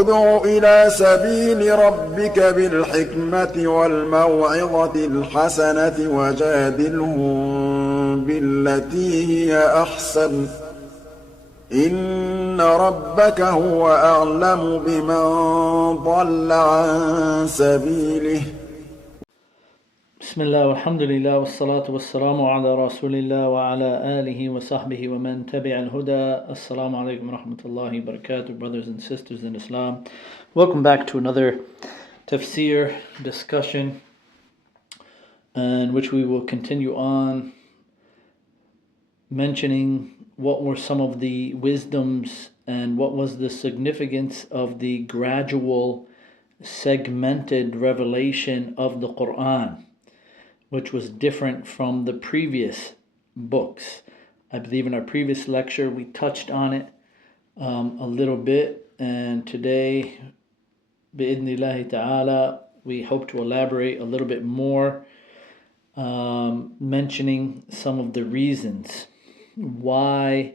ادع إلى سبيل ربك بالحكمة والموعظة الحسنة وجادلهم بالتي هي أحسن إن ربك هو أعلم بمن ضل عن سبيله. بسم الله والحمد لله والصلاة والسلام على رسول الله وعلى آله وصحبه ومن تبع الهدى. Assalamu alaikum wa rahmatullahi wa barakatuh, brothers and sisters in Islam. Welcome back to another tafsir discussion, in which we will continue on mentioning what were some of the wisdoms and what was the significance of the gradual segmented revelation of the Qur'an, which was different from the previous books. I believe in our previous lecture we touched on it a little bit, and today, bi'idhnillahi ta'ala, we hope to elaborate a little bit more, mentioning some of the reasons why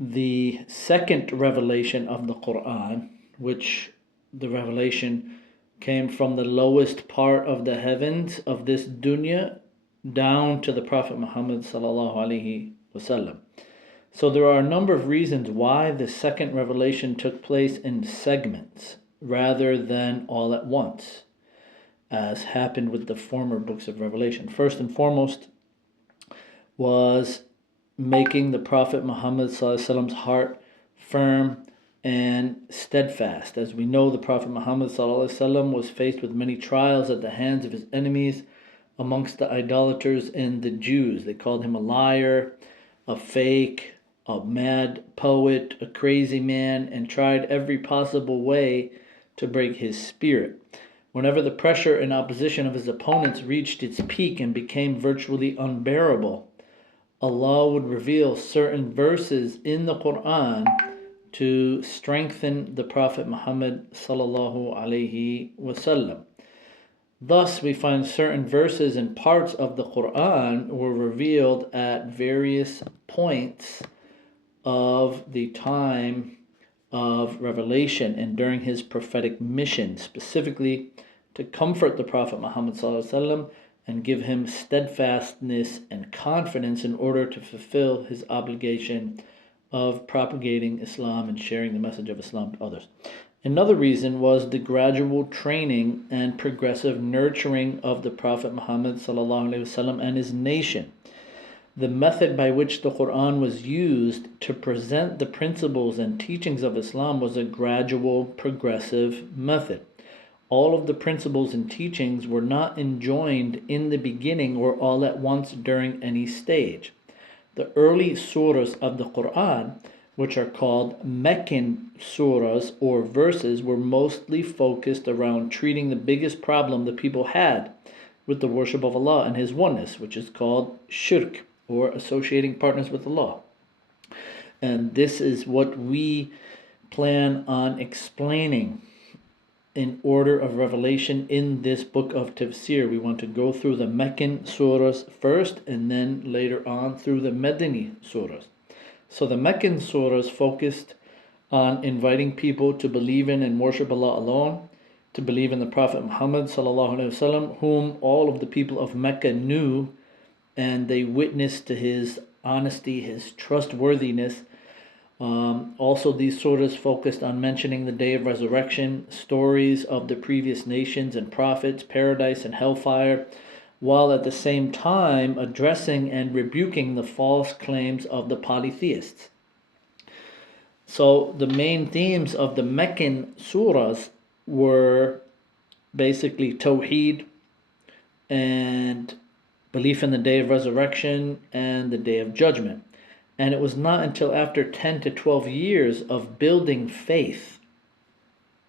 the second revelation of the Qur'an, which the revelation came from the lowest part of the heavens of this dunya down to the Prophet Muhammad sallallahu alaihi wasallam. So there are a number of reasons why the second revelation took place in segments rather than all at once, as happened with the former books of Revelation. First and foremost was making the Prophet Muhammad sallallahu alaihi wasallam's heart firm and steadfast. As we know, the Prophet Muhammad ﷺ was faced with many trials at the hands of his enemies amongst the idolaters and the Jews. They called him a liar, a fake, a mad poet, a crazy man, and tried every possible way to break his spirit. Whenever the pressure and opposition of his opponents reached its peak and became virtually unbearable, Allah would reveal certain verses in the Qur'an to strengthen the Prophet Muhammad sallallahu alaihi wasallam. Thus, we find certain verses and parts of the Qur'an were revealed at various points of the time of revelation and during his prophetic mission, specifically to comfort the Prophet Muhammad sallallahu alaihi wasallam and give him steadfastness and confidence in order to fulfill his obligation of propagating Islam and sharing the message of Islam to others. Another reason was the gradual training and progressive nurturing of the Prophet Muhammad ﷺ and his nation. The method by which the Quran was used to present the principles and teachings of Islam was a gradual, progressive method. All of the principles and teachings were not enjoined in the beginning or all at once during any stage. The early surahs of the Qur'an, which are called Meccan surahs or verses, were mostly focused around treating the biggest problem the people had with the worship of Allah and His oneness, which is called shirk, or associating partners with Allah. And this is what we plan on explaining in order of revelation in this book of Tafsir. We want to go through the Meccan surahs first and then later on through the Medini surahs. So the Meccan surahs focused on inviting people to believe in and worship Allah alone, to believe in the Prophet Muhammad sallallahu alaihi wasallam, whom all of the people of Mecca knew, and they witnessed to his honesty, his trustworthiness. Also, these surahs focused on mentioning the day of resurrection, stories of the previous nations and prophets, paradise and hellfire, while at the same time addressing and rebuking the false claims of the polytheists. So the main themes of the Meccan surahs were basically Tawheed and belief in the day of resurrection and the day of judgment. And it was not until after 10 to 12 years of building faith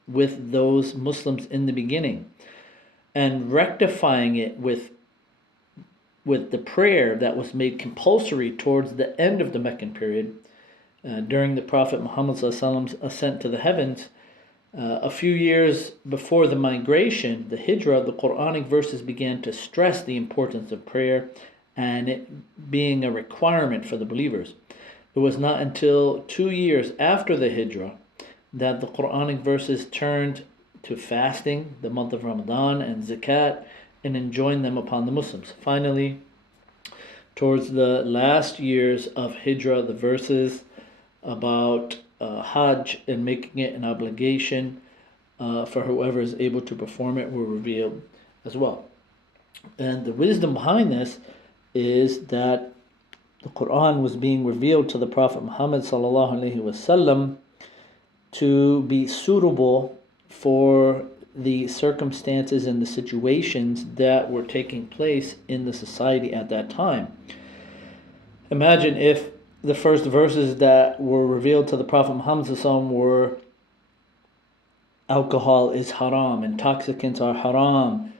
with those Muslims in the beginning and rectifying it with the prayer that was made compulsory towards the end of the Meccan period, during the Prophet Muhammad's ascent to the heavens, a few years before the migration, the hijrah, the Quranic verses began to stress the importance of prayer and it being a requirement for the believers. It was not until 2 years after the hijrah that the Quranic verses turned to fasting, the month of Ramadan, and zakat, and enjoined them upon the Muslims. Finally, towards the last years of Hijrah, the verses about Hajj and making it an obligation for whoever is able to perform it were revealed as well. And the wisdom behind this is that the Quran was being revealed to the Prophet Muhammad ﷺ to be suitable for the circumstances and the situations that were taking place in the society at that time. Imagine if the first verses that were revealed to the Prophet Muhammad ﷺ were alcohol is haram, intoxicants are haram,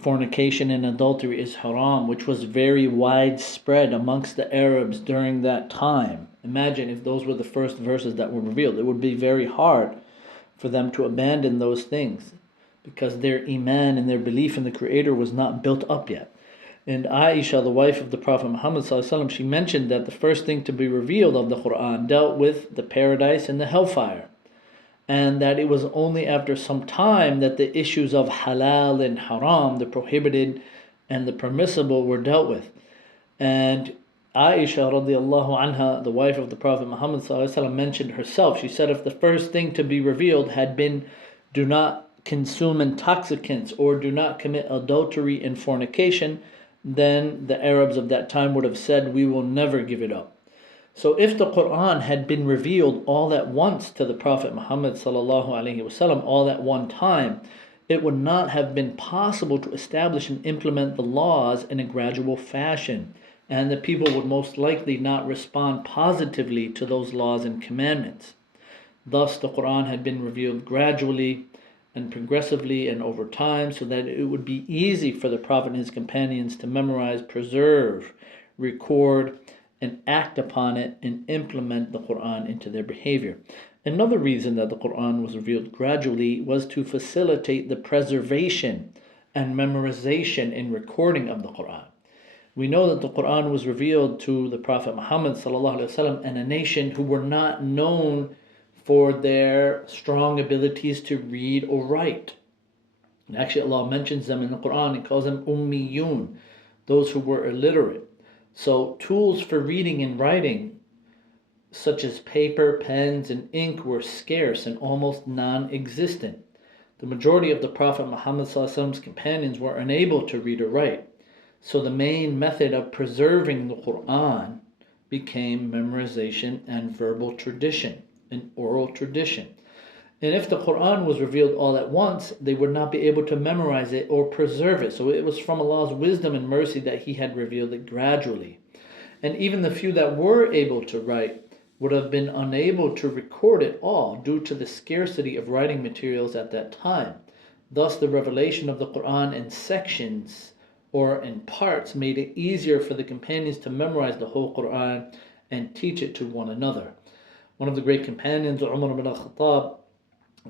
fornication and adultery is haram, which was very widespread amongst the Arabs during that time. Imagine if those were the first verses that were revealed. It would be very hard for them to abandon those things because their iman and their belief in the Creator was not built up yet. And Aisha, the wife of the Prophet Muhammad ﷺ, she mentioned that the first thing to be revealed of the Quran dealt with the paradise and the hellfire. And that it was only after some time that the issues of halal and haram, the prohibited and the permissible, were dealt with. And Aisha radiallahu anha, the wife of the Prophet Muhammad ﷺ, mentioned herself. She said if the first thing to be revealed had been do not consume intoxicants or do not commit adultery and fornication, then the Arabs of that time would have said, we will never give it up. So if the Quran had been revealed all at once to the Prophet Muhammad ﷺ, all at one time, it would not have been possible to establish and implement the laws in a gradual fashion. And the people would most likely not respond positively to those laws and commandments. Thus, the Quran had been revealed gradually and progressively and over time so that it would be easy for the Prophet and his companions to memorize, preserve, record, and act upon it and implement the Quran into their behavior. Another reason that the Quran was revealed gradually was to facilitate the preservation and memorization and recording of the Quran. We know that the Quran was revealed to the Prophet Muhammad ﷺ and a nation who were not known for their strong abilities to read or write. And actually, Allah mentions them in the Quran. He calls them ummiyun, those who were illiterate. So tools for reading and writing, such as paper, pens, and ink, were scarce and almost non-existent. The majority of the Prophet Muhammad ﷺ's companions were unable to read or write. So the main method of preserving the Quran became memorization and verbal tradition, an oral tradition. And if the Quran was revealed all at once, they would not be able to memorize it or preserve it. So it was from Allah's wisdom and mercy that He had revealed it gradually. And even the few that were able to write would have been unable to record it all due to the scarcity of writing materials at that time. Thus, the revelation of the Quran in sections or in parts made it easier for the companions to memorize the whole Quran and teach it to one another. One of the great companions, Umar ibn al-Khattab,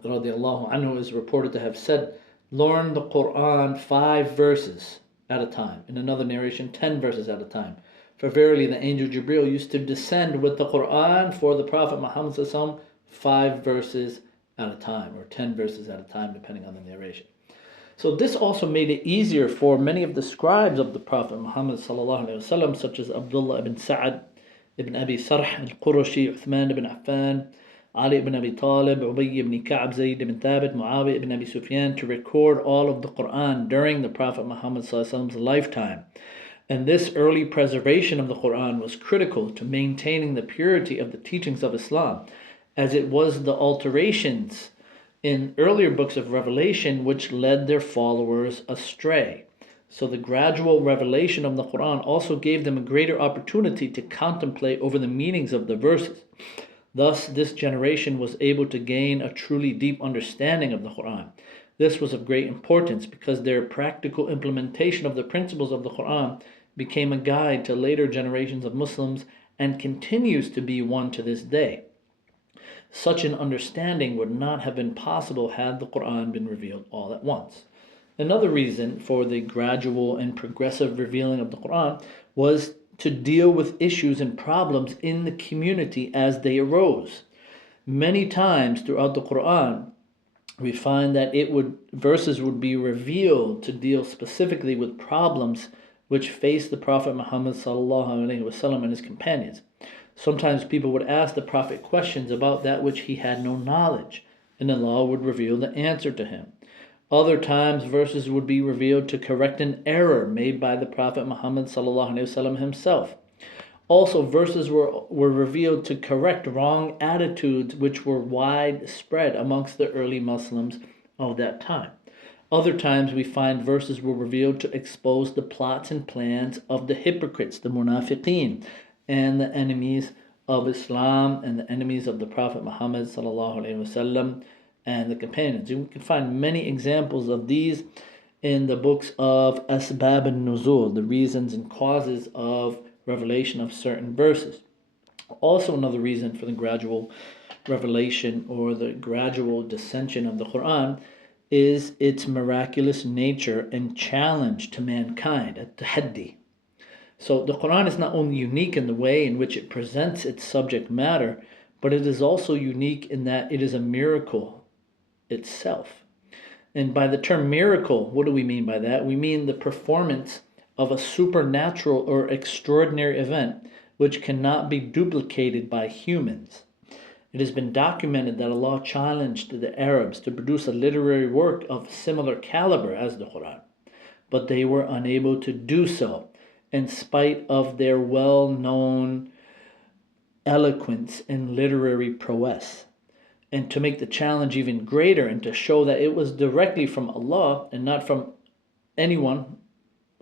radiallahu anhu, is reported to have said, learn the Quran 5 verses at a time. In another narration, 10 verses at a time. For verily the angel Jibril used to descend with the Quran for the Prophet Muhammad ﷺ 5 verses at a time, or 10 verses at a time, depending on the narration. So this also made it easier for many of the scribes of the Prophet Muhammad ﷺ, such as Abdullah ibn Sa'ad ibn Abi Sarh al-Qurashi, Uthman ibn Affan, Ali ibn Abi Talib, Ubay ibn Ka'b, Zayd ibn Thabit, Muawiyah ibn Abi Sufyan, to record all of the Quran during the Prophet Muhammad ﷺ's lifetime. And this early preservation of the Quran was critical to maintaining the purity of the teachings of Islam, as it was the alterations in earlier books of Revelation which led their followers astray. So the gradual revelation of the Quran also gave them a greater opportunity to contemplate over the meanings of the verses. Thus, this generation was able to gain a truly deep understanding of the Quran. This was of great importance because their practical implementation of the principles of the Quran became a guide to later generations of Muslims and continues to be one to this day. Such an understanding would not have been possible had the Quran been revealed all at once. Another reason for the gradual and progressive revealing of the Quran was to deal with issues and problems in the community as they arose. Many times throughout the Quran, we find that verses would be revealed to deal specifically with problems which faced the Prophet Muhammad ﷺ and his companions. Sometimes people would ask the Prophet questions about that which he had no knowledge, and Allah would reveal the answer to him. Other times, verses would be revealed to correct an error made by the Prophet Muhammad ﷺ himself. Also, verses were revealed to correct wrong attitudes which were widespread amongst the early Muslims of that time. Other times we find verses were revealed to expose the plots and plans of the hypocrites, the munafiqeen, and the enemies of Islam and the enemies of the Prophet Muhammad ﷺ and the companions. And we can find many examples of these in the books of Asbab al-Nuzul, the reasons and causes of revelation of certain verses. Also, another reason for the gradual revelation or the gradual dissension of the Quran is its miraculous nature and challenge to mankind, at-tahaddi. So the Quran is not only unique in the way in which it presents its subject matter, but it is also unique in that it is a miracle itself. And by the term miracle, what do we mean by that? We mean the performance of a supernatural or extraordinary event which cannot be duplicated by humans. It has been documented that Allah challenged the Arabs to produce a literary work of similar caliber as the Quran, but they were unable to do so in spite of their well-known eloquence and literary prowess. And to make the challenge even greater and to show that it was directly from Allah and not from anyone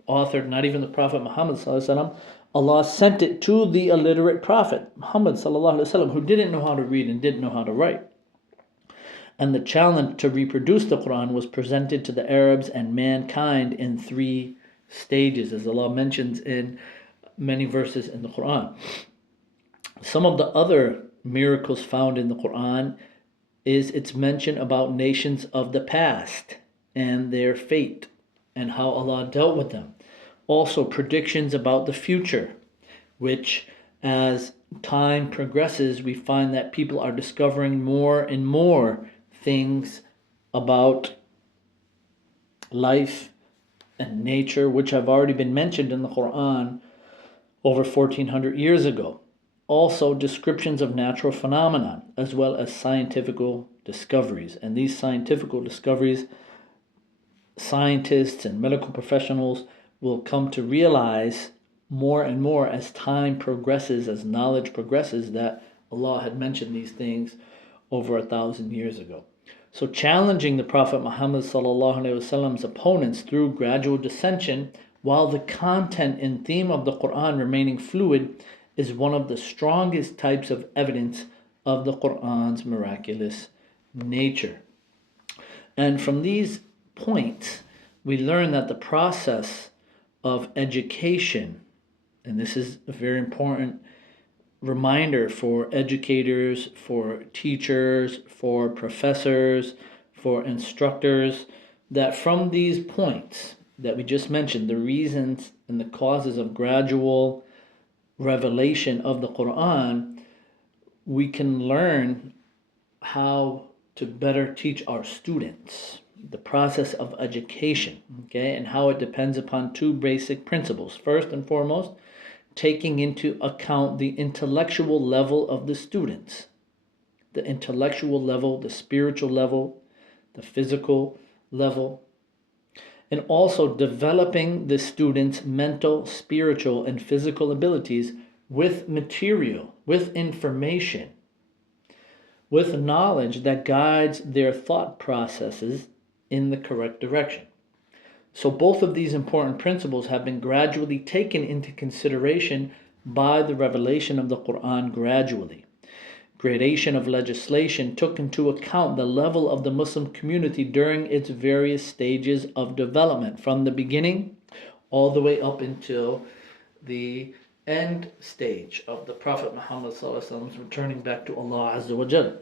authored, not even the Prophet Muhammad ﷺ, Allah sent it to the illiterate Prophet Muhammad ﷺ, who didn't know how to read and didn't know how to write. And the challenge to reproduce the Quran was presented to the Arabs and mankind in 3 stages, as Allah mentions in many verses in the Quran. Some of the other miracles found in the Quran is its mention about nations of the past and their fate and how Allah dealt with them. Also, predictions about the future, which as time progresses, we find that people are discovering more and more things about life and nature, which have already been mentioned in the Quran over 1400 years ago. Also, descriptions of natural phenomena, as well as scientific discoveries. And these scientific discoveries, scientists and medical professionals will come to realize more and more as time progresses, as knowledge progresses, that Allah had mentioned these things over 1,000 years ago. So challenging the Prophet Muhammad ﷺ's opponents through gradual dissension, while the content and theme of the Quran remaining fluid, is one of the strongest types of evidence of the Quran's miraculous nature. And from these points, we learn that the process of education, and this is a very important reminder for educators, for teachers, for professors, for instructors, that from these points that we just mentioned, the reasons and the causes of gradual revelation of the Quran, we can learn how to better teach our students, the process of education, okay, and how it depends upon 2 basic principles. First and foremost, taking into account the intellectual level of the students, the intellectual level, the spiritual level, the physical level, and also developing the students' mental, spiritual, and physical abilities with material, with information, with knowledge that guides their thought processes in the correct direction. So both of these important principles have been gradually taken into consideration by the revelation of the Quran gradually. Gradation of legislation took into account the level of the Muslim community during its various stages of development, from the beginning all the way up until the end stage of the Prophet Muhammad ﷺ returning back to Allah Azza wa Jal.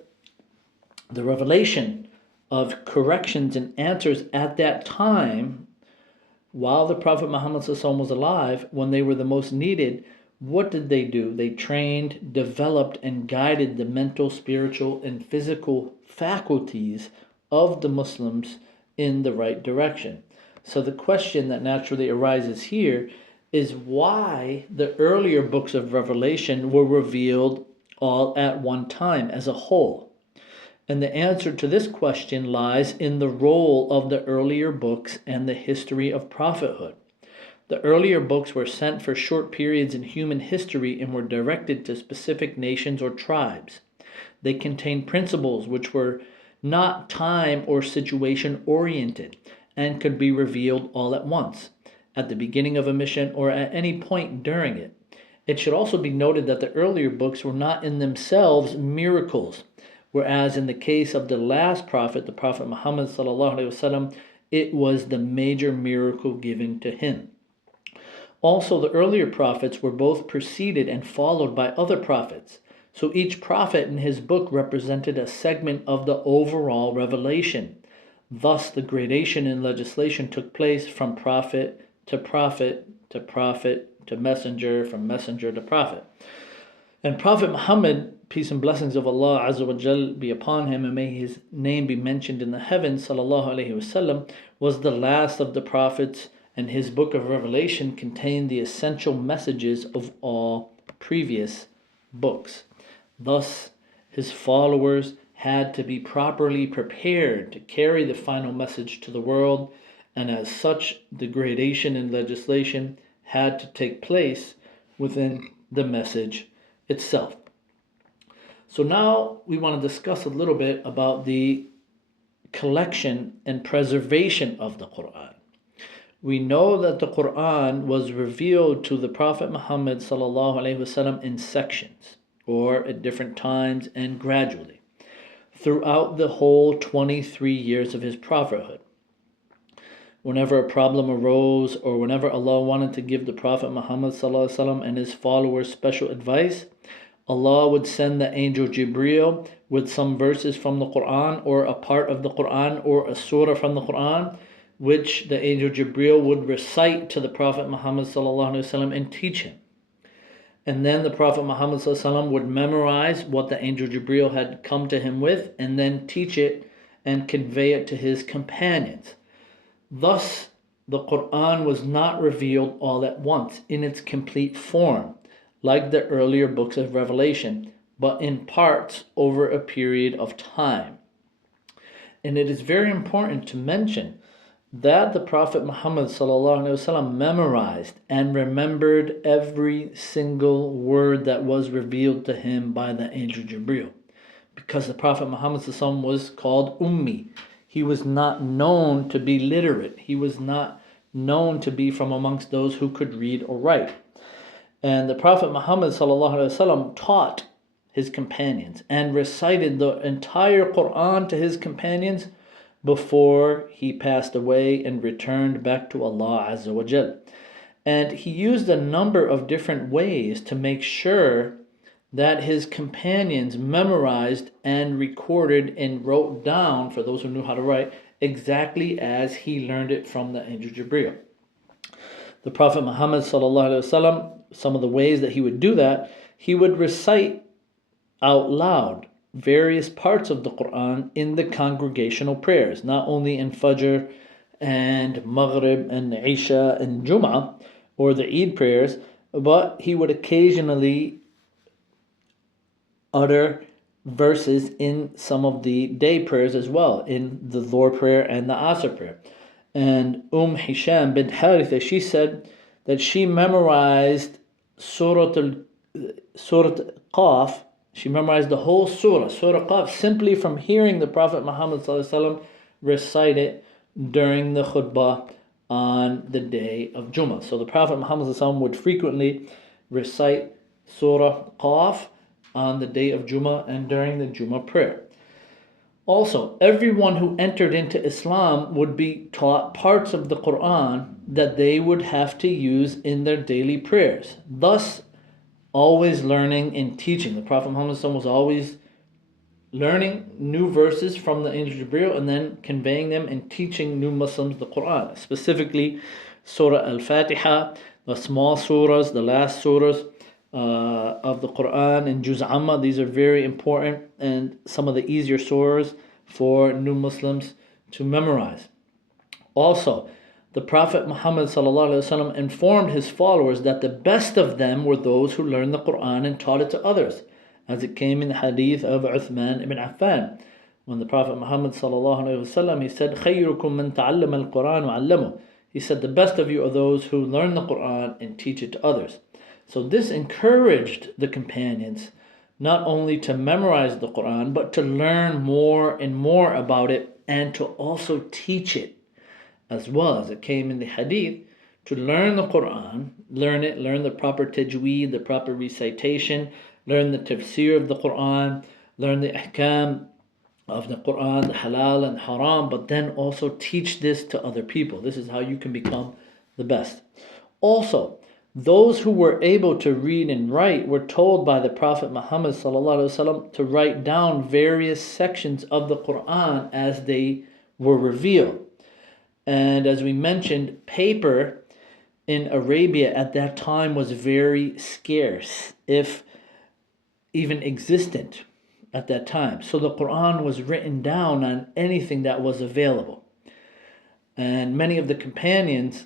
The revelation of corrections and answers at that time, while the Prophet Muhammad ﷺ was alive, when they were the most needed, what did they do? They trained, developed, and guided the mental, spiritual, and physical faculties of the Muslims in the right direction. So the question that naturally arises here is why the earlier books of Revelation were revealed all at one time as a whole. And the answer to this question lies in the role of the earlier books and the history of prophethood. The earlier books were sent for short periods in human history and were directed to specific nations or tribes. They contained principles which were not time or situation oriented and could be revealed all at once, at the beginning of a mission or at any point during it. It should also be noted that the earlier books were not in themselves miracles, whereas in the case of the last prophet, the Prophet Muhammad ﷺ, it was the major miracle given to him. Also, the earlier prophets were both preceded and followed by other prophets. So each prophet in his book represented a segment of the overall revelation. Thus, the gradation in legislation took place from prophet to prophet to prophet to messenger, from messenger to prophet. And Prophet Muhammad, peace and blessings of Allah Azza wa Jal be upon him, and may his name be mentioned in the heavens, sallallahu alaihi wasallam, was the last of the prophets, and his book of Revelation contained the essential messages of all previous books. Thus, his followers had to be properly prepared to carry the final message to the world, and as such, the gradation in legislation had to take place within the message itself. So now we want to discuss a little bit about the collection and preservation of the Qur'an. We know that the Qur'an was revealed to the Prophet Muhammad ﷺ in sections, or at different times and gradually, throughout the whole 23 years of his prophethood. Whenever a problem arose, or whenever Allah wanted to give the Prophet Muhammad ﷺ and his followers special advice, Allah would send the angel Jibreel with some verses from the Qur'an, or a part of the Qur'an, or a surah from the Qur'an, which the angel Jibreel would recite to the Prophet Muhammad ﷺ and teach him. And then the Prophet Muhammad ﷺ would memorize what the angel Jibreel had come to him with, and then teach it and convey it to his companions. Thus, the Qur'an was not revealed all at once in its complete form, like the earlier books of Revelation, but in parts over a period of time. And it is very important to mention that the Prophet Muhammad ﷺ memorized and remembered every single word that was revealed to him by the angel Jibreel, because the Prophet Muhammad ﷺ was called Ummi. He was not known to be literate. He was not known to be from amongst those who could read or write. And the Prophet Muhammad ﷺ taught his companions and recited the entire Qur'an to his companions before he passed away and returned back to Allah Azza wa Jal. And he used a number of different ways to make sure that his companions memorized and recorded and wrote down, for those who knew how to write, exactly as he learned it from the angel Jibreel. The Prophet Muhammad ﷺ, some of the ways that he would do that, he would recite out loud various parts of the Qur'an in the congregational prayers, not only in Fajr and Maghrib and Isha and Jum'ah, or the Eid prayers, but he would occasionally utter verses in some of the day prayers as well, in the Dhuhr prayer and the Asr prayer. And Hisham bint Haritha, she said that she memorized Surah Qaf. She memorized the whole Surah Qaf, simply from hearing the Prophet Muhammad ﷺ recite it during the khutbah on the day of Jummah. So the Prophet Muhammad ﷺ would frequently recite Surah Qaf on the day of Jummah and during the Jummah prayer. Also, everyone who entered into Islam would be taught parts of the Qur'an that they would have to use in their daily prayers. Thus, always learning and teaching. The Prophet Muhammad was always learning new verses from the angel Jibreel and then conveying them and teaching new Muslims the Qur'an. Specifically, Surah Al-Fatiha, the small surahs, the last surahs, of the Quran in Juz Amma. These are very important and some of the easier surahs for new Muslims to memorize. Also, the Prophet Muhammad ﷺ informed his followers that the best of them were those who learned the Quran and taught it to others, as it came in the hadith of Uthman ibn Affan. When the Prophet Muhammad ﷺ, he said, خَيْرُكُم مَّن تَعَلَّمَ الْقُرْآنَ وَعَلَّمُهُ. He said, the best of you are those who learn the Quran and teach it to others. So this encouraged the companions not only to memorize the Quran, but to learn more and more about it and to also teach it, as well as it came in the hadith, to learn the Quran, learn it, learn the proper tajweed, the proper recitation, learn the tafsir of the Quran, learn the ahkam of the Quran, the halal and haram, but then also teach this to other people. This is how you can become the best. Also, those who were able to read and write were told by the Prophet Muhammad ﷺ to write down various sections of the Quran as they were revealed. And as we mentioned, paper in Arabia at that time was very scarce, if even existent at that time. So the Quran was written down on anything that was available. And many of the companions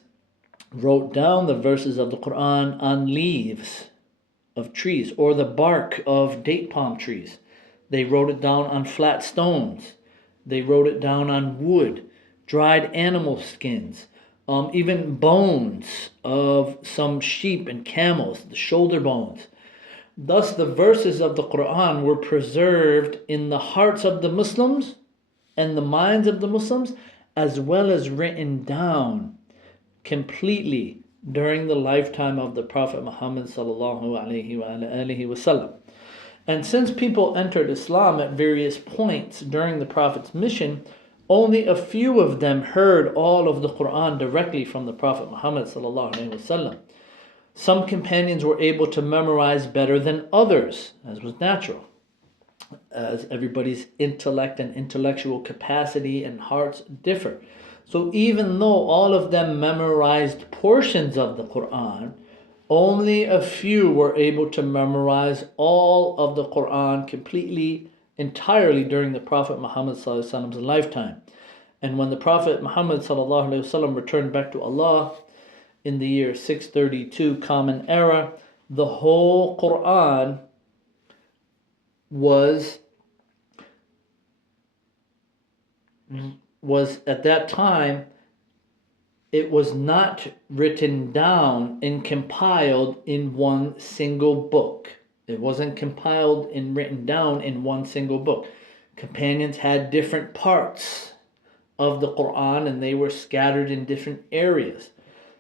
wrote down the verses of the Quran on leaves of trees or the bark of date palm trees. They wrote it down on flat stones. They wrote it down on wood, dried animal skins, even bones of some sheep and camels, the shoulder bones. Thus, the verses of the Quran were preserved in the hearts of the Muslims and the minds of the Muslims, as well as written down completely during the lifetime of the Prophet Muhammad sallallahu alaihi wasallam. And since people entered Islam at various points during the Prophet's mission, only a few of them heard all of the Quran directly from the Prophet Muhammad sallallahu alaihi wasallam. Some companions were able to memorize better than others, as was natural, as everybody's intellect and intellectual capacity and hearts differ. So even though all of them memorized portions of the Quran, only a few were able to memorize all of the Quran completely, entirely during the Prophet Muhammad's lifetime. And when the Prophet Muhammad returned back to Allah in the year 632 Common Era, the whole Quran was at that time, it was not written down and compiled in one single book. It wasn't compiled and written down in one single book. Companions had different parts of the Quran and they were scattered in different areas.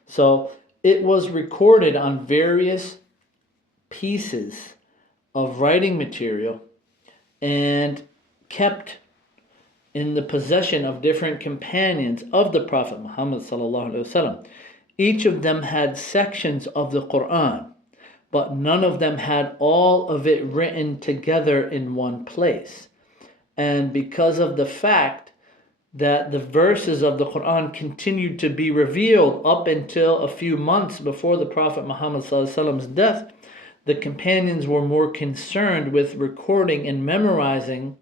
So it was recorded on various pieces of writing material and kept in the possession of different companions of the Prophet Muhammad sallallahu alaihi wasallam. Each of them had sections of the Quran, but none of them had all of it written together in one place. And because of the fact that the verses of the Quran continued to be revealed up until a few months before the Prophet Muhammad sallallahu alaihi wasallam's death, the companions were more concerned with recording and memorizing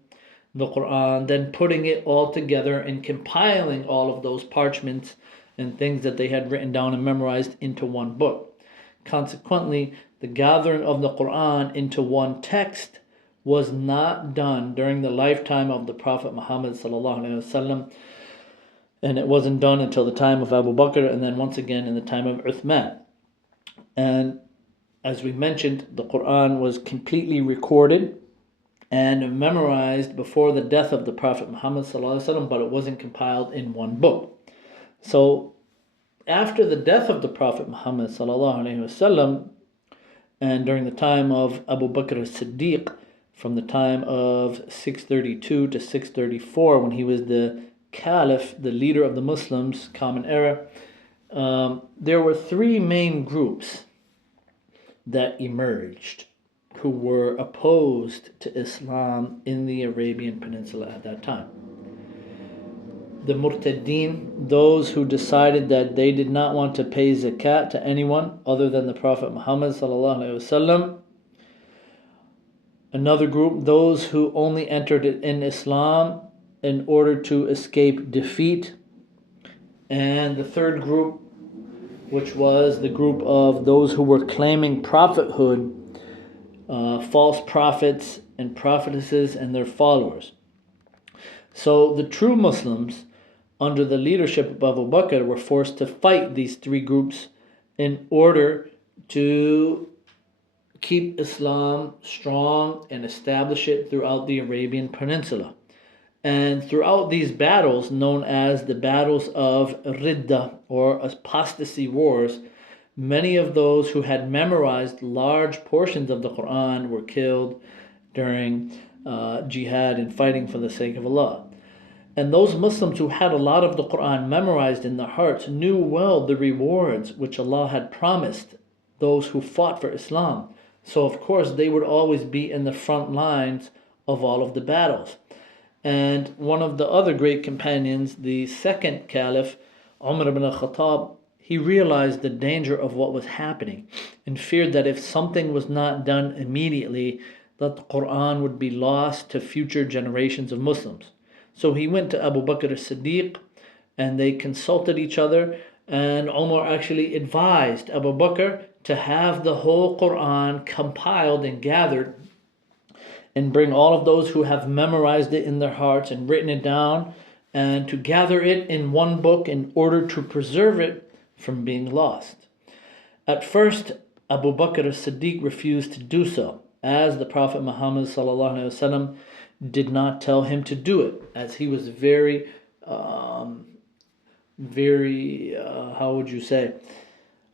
the Quran than putting it all together and compiling all of those parchments and things that they had written down and memorized into one book. Consequently, the gathering of the Quran into one text was not done during the lifetime of the Prophet Muhammad sallallahu alaihi wasallam, and it wasn't done until the time of Abu Bakr, and then once again in the time of Uthman. And as we mentioned, the Quran was completely recorded and memorized before the death of the Prophet Muhammad sallallahu alaihi wasallam, but it wasn't compiled in one book. So after the death of the Prophet Muhammad sallallahu alaihi wasallam, and during the time of Abu Bakr as-Siddiq, from the time of 632 to 634, when he was the Caliph, the leader of the Muslims, Common Era, there were three main groups that emerged who were opposed to Islam in the Arabian Peninsula at that time. the murtaddeen, those who decided that they did not want to pay zakat to anyone other than the Prophet Muhammad sallallahu alaihi wasallam. Another group, those who only entered in Islam in order to escape defeat. And the third group, which was the group of those who were claiming prophethood, false prophets and prophetesses and their followers. So the true Muslims, under the leadership of Abu Bakr, were forced to fight these three groups in order to keep Islam strong and establish it throughout the Arabian Peninsula. And throughout these battles, known as the battles of Ridda or apostasy wars, many of those who had memorized large portions of the Quran were killed during jihad and fighting for the sake of Allah. And those Muslims who had a lot of the Quran memorized in their hearts knew well the rewards which Allah had promised those who fought for Islam. So of course they would always be in the front lines of all of the battles. And one of the other great companions, the second caliph, Umar ibn al-Khattab, he realized the danger of what was happening and feared that if something was not done immediately, that the Quran would be lost to future generations of Muslims. So he went to Abu Bakr as-Siddiq and they consulted each other, and Umar actually advised Abu Bakr to have the whole Quran compiled and gathered and bring all of those who have memorized it in their hearts and written it down, and to gather it in one book in order to preserve it from being lost. At first, Abu Bakr as-Siddiq refused to do so, as the Prophet Muhammad sallallahu alaihi wasallam did not tell him to do it, as he was very,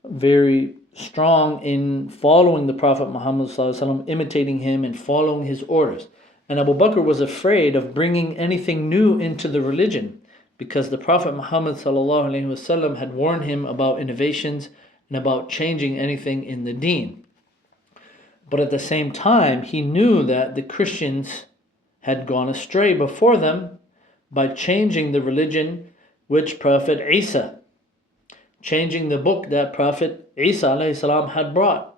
very strong in following the Prophet Muhammad sallallahu alaihi wasallam, imitating him and following his orders. And Abu Bakr was afraid of bringing anything new into the religion, because the Prophet Muhammad sallallahu alaihi wasallam had warned him about innovations and about changing anything in the deen. But at the same time, he knew that the Christians had gone astray before them by changing the religion which Prophet Isa, changing the book that Prophet Isa alayhi salam had brought.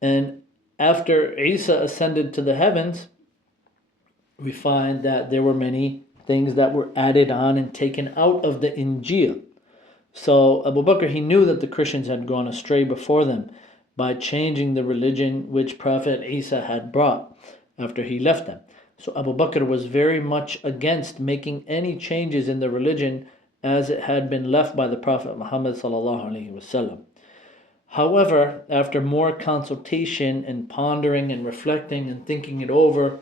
And after Isa ascended to the heavens, we find that there were many things that were added on and taken out of the Injil. So Abu Bakr, he knew that the Christians had gone astray before them by changing the religion which Prophet Isa had brought after he left them. So Abu Bakr was very much against making any changes in the religion as it had been left by the Prophet Muhammad sallallahu alaihi wasallam. However, after more consultation and pondering and reflecting and thinking it over,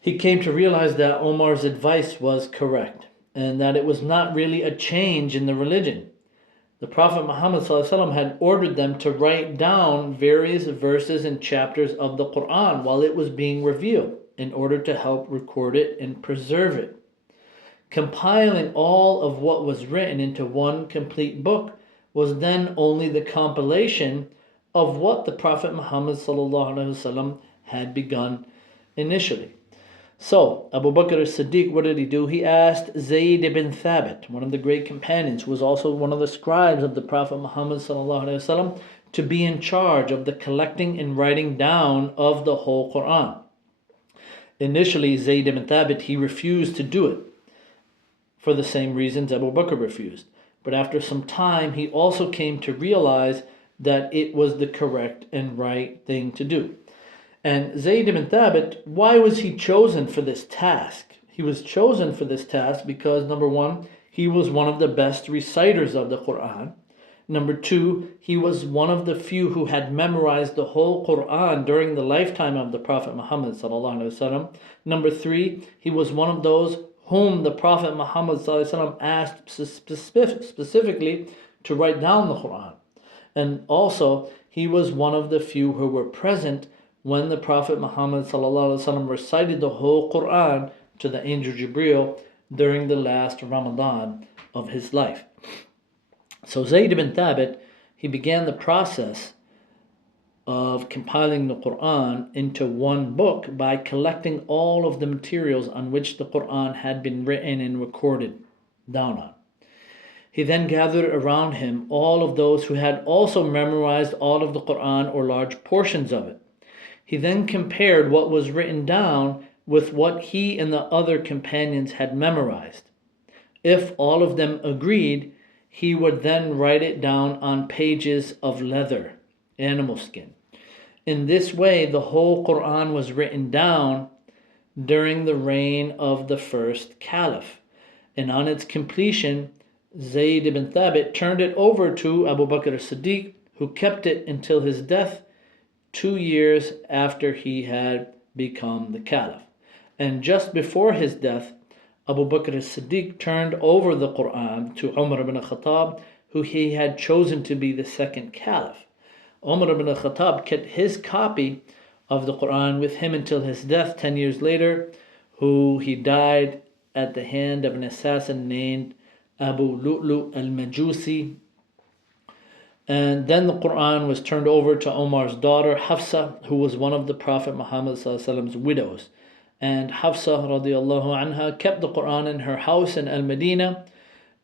he came to realize that Omar's advice was correct and that it was not really a change in the religion. The Prophet Muhammad ﷺ had ordered them to write down various verses and chapters of the Quran while it was being revealed in order to help record it and preserve it. Compiling all of what was written into one complete book was then only the compilation of what the Prophet Muhammad ﷺ had begun initially. So, Abu Bakr as-Siddiq, what did he do? He asked Zayd ibn Thabit, one of the great companions, who was also one of the scribes of the Prophet Muhammad ﷺ, to be in charge of the collecting and writing down of the whole Quran. Initially, Zayd ibn Thabit, he refused to do it for the same reasons Abu Bakr refused. But after some time, he also came to realize that it was the correct and right thing to do. And Zayd ibn Thabit, why was he chosen for this task? He was chosen for this task because, number one, he was one of the best reciters of the Quran. Number two, he was one of the few who had memorized the whole Quran during the lifetime of the Prophet Muhammad sallallahu alaihi wasallam. Number three, he was one of those whom the Prophet Muhammad sallallahu alaihi wasallam asked specifically to write down the Quran. And also, he was one of the few who were present when the Prophet Muhammad ﷺ recited the whole Quran to the angel Jibreel during the last Ramadan of his life. So Zayd ibn Thabit, he began the process of compiling the Quran into one book by collecting all of the materials on which the Quran had been written and recorded down on. He then gathered around him all of those who had also memorized all of the Quran or large portions of it. He then compared what was written down with what he and the other companions had memorized. If all of them agreed, he would then write it down on pages of leather, animal skin. In this way, the whole Quran was written down during the reign of the first caliph. And on its completion, Zayd ibn Thabit turned it over to Abu Bakr as-Siddiq, who kept it until his death 2 years after he had become the caliph. And just before his death, Abu Bakr as-Siddiq turned over the Quran to Umar ibn Khattab, who he had chosen to be the second caliph. Umar ibn Khattab kept his copy of the Quran with him until his death 10 years later, who he died at the hand of an assassin named Abu Lu'lu al-Majusi. And then the Quran was turned over to Umar's daughter Hafsa, who was one of the Prophet Muhammad's widows. And Hafsa radiallahu anha kept the Quran in her house in Al-Medina,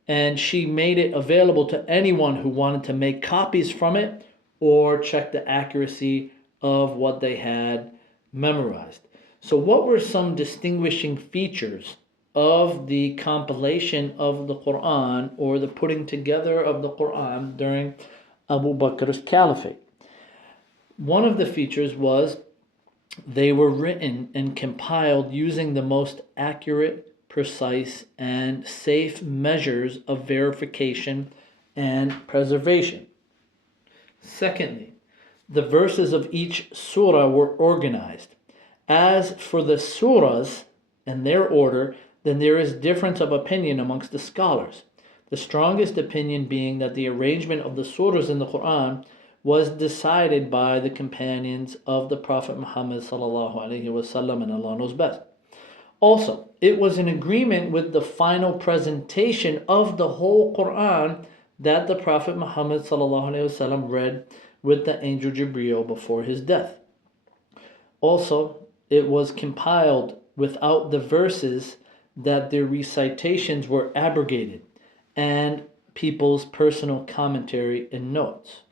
and she made it available to anyone who wanted to make copies from it or check the accuracy of what they had memorized. So what were some distinguishing features of the compilation of the Quran, or the putting together of the Quran during Abu Bakr's caliphate? One of the features was they were written and compiled using the most accurate, precise, and safe measures of verification and preservation. Secondly, the verses of each surah were organized. As for the surahs and their order, then there is difference of opinion amongst the scholars. The strongest opinion being that the arrangement of the surahs in the Quran was decided by the companions of the Prophet Muhammad sallallahu alaihi wasallam, and Allah knows best. Also, it was in agreement with the final presentation of the whole Quran that the Prophet Muhammad sallallahu alaihi wasallam read with the angel Jibreel before his death. Also, it was compiled without the verses that their recitations were abrogated, and people's personal commentary and notes.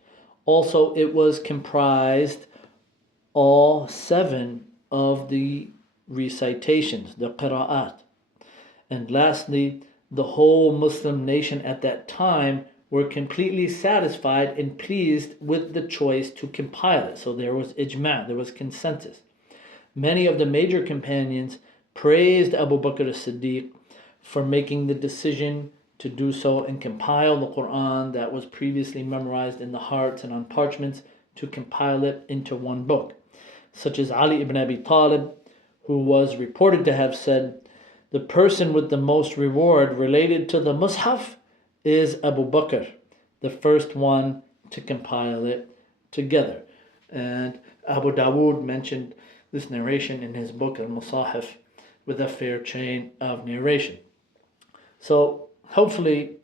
Also, it was comprised all 7 of the recitations, the qira'at. And lastly, the whole Muslim nation at that time were completely satisfied and pleased with the choice to compile it. So there was ijma', there was consensus. Many of the major companions praised Abu Bakr as-Siddiq for making the decision to do so and compile the Quran that was previously memorized in the hearts and on parchments, to compile it into one book, such as Ali ibn Abi Talib, who was reported to have said, "The person with the most reward related to the Mus'haf is Abu Bakr, the first one to compile it together." And Abu Dawood mentioned this narration in his book Al-Musahif with a fair chain of narration. So hopefully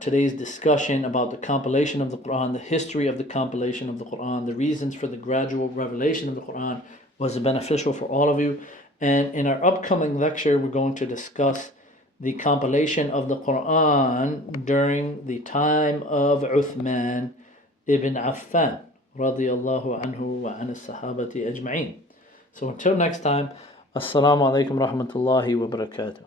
today's discussion about the compilation of the Quran, the history of the compilation of the Quran, the reasons for the gradual revelation of the Quran was beneficial for all of you. And in our upcoming lecture, we're going to discuss the compilation of the Quran during the time of Uthman ibn Affan radiyallahu anhu wa an as-sahabati ajma'in. So until next time, assalamu alaikum rahmatullahi wa barakatuh.